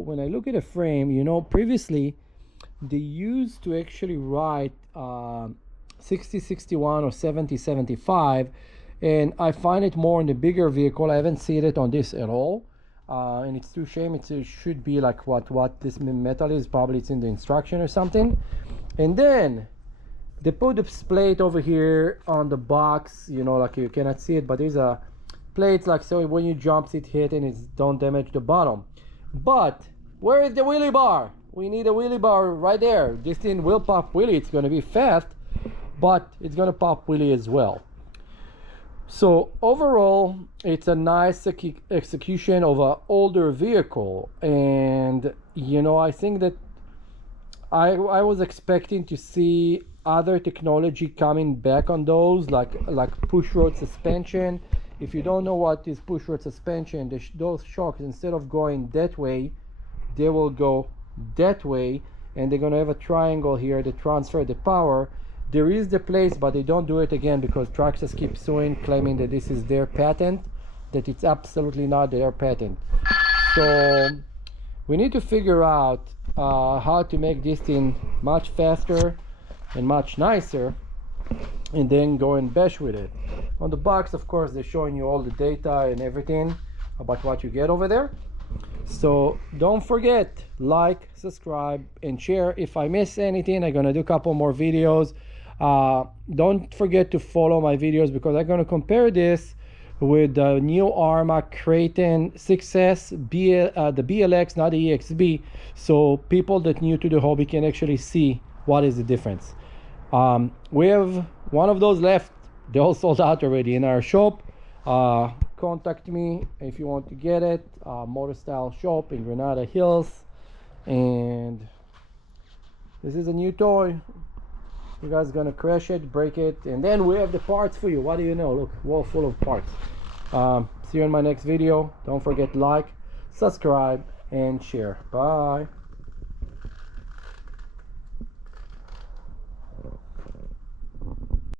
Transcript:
when I look at a frame, you know, previously they used to actually write 6061 or 7075, and I find it more in the bigger vehicle. I haven't seen it on this at all, and it's too shame. It should be like what this metal is. Probably it's in the instruction or something. And then they put this plate over here on the box, you know, like you cannot see it, but there's a plate like so when you jump it hit and it's don't damage the bottom. But where is the wheelie bar? We need a wheelie bar right there. This thing will pop wheelie. It's going to be fast, but it's going to pop wheelie as well. So overall, it's a nice execution of an older vehicle. And you know, I think that I was expecting to see other technology coming back on those, like push rod suspension. If you don't know what is push rod suspension, those shocks, instead of going that way, they will go that way, and they're going to have a triangle here to transfer the power. There is the place, but they don't do it again because trucks just keep suing, claiming that this is their patent, that it's absolutely not their patent. So we need to figure out how to make this thing much faster and much nicer, and then go and bash with it. On the box, of course, they're showing you all the data and everything about what you get over there. So don't forget, like, subscribe, and share. If I miss anything, I'm gonna do a couple more videos. Don't forget to follow my videos, because I'm gonna compare this with the new Arrma Kraton 6S, the BLX, not the EXB, so people that new to the hobby can actually see what is the difference. We have one of those left. They all sold out already in our shop. Contact me if you want to get it. Motor Style Shop in Granada Hills. And this is a new toy. You guys gonna crash it, break it, and then we have the parts for you. What do you know? Look, wall full of parts. See you in my next video. Don't forget to like, subscribe, and share. Bye.